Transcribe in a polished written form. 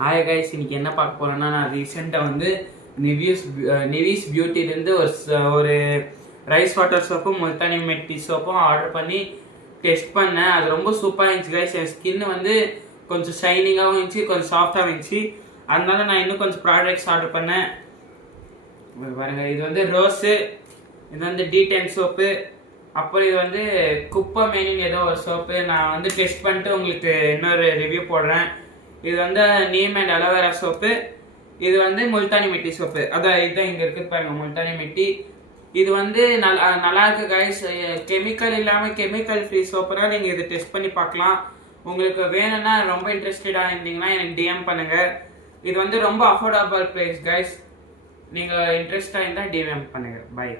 Hi guys, இன்னைக்கு என்ன பார்க்க போறேன்னா, நான் ரீசெண்டாக வந்து நிவிஸ் பியூட்டிலேருந்து ஒரு ரைஸ் வாட்டர் சோப்பும் முல்தானி மெட்டி சோப்பும் ஆர்டர் பண்ணி டெஸ்ட் பண்ணேன். அது ரொம்ப சூப்பராக இருந்துச்சு கைஸ். என் ஸ்கின் வந்து கொஞ்சம் ஷைனிங்காகவும் இருந்துச்சு, கொஞ்சம் சாஃப்டாகவும் இருந்துச்சு. அதனால நான் இன்னும் கொஞ்சம் ப்ராடக்ட்ஸ் ஆர்டர் பண்ணேன். பாருங்க, இது வந்து ரோஸு, இது வந்து D10 சோப்பு, அப்புறம் இது வந்து குப்பை மெயின் ஏதோ ஒரு சோப்பு. நான் வந்து டெஸ்ட் பண்ணிட்டு உங்களுக்கு இன்னொரு ரிவ்யூ போடுறேன். இது வந்து நீம் அண்ட் அலோவேரா சோப்பு. இது வந்து முல்தானி மெட்டி சோப்பு. அதான் இதுதான் இங்கே இருக்குது பாருங்க, முல்தானி மெட்டி. இது வந்து நல்லா இருக்கு கைஸ். கெமிக்கல் இல்லாமல் கெமிக்கல் ஃப்ரீ சோப்புனா நீங்கள் இதை டெஸ்ட் பண்ணி பார்க்கலாம். உங்களுக்கு வேணும்னா, ரொம்ப இன்ட்ரெஸ்டடாக இருந்தீங்கன்னா எனக்கு டிஎம் பண்ணுங்கள். இது வந்து ரொம்ப அஃபோர்டபுள் ப்ரைஸ் கைஸ். நீங்கள் இன்ட்ரெஸ்டாக இருந்தால் டிஎம் பண்ணுங்கள். பை.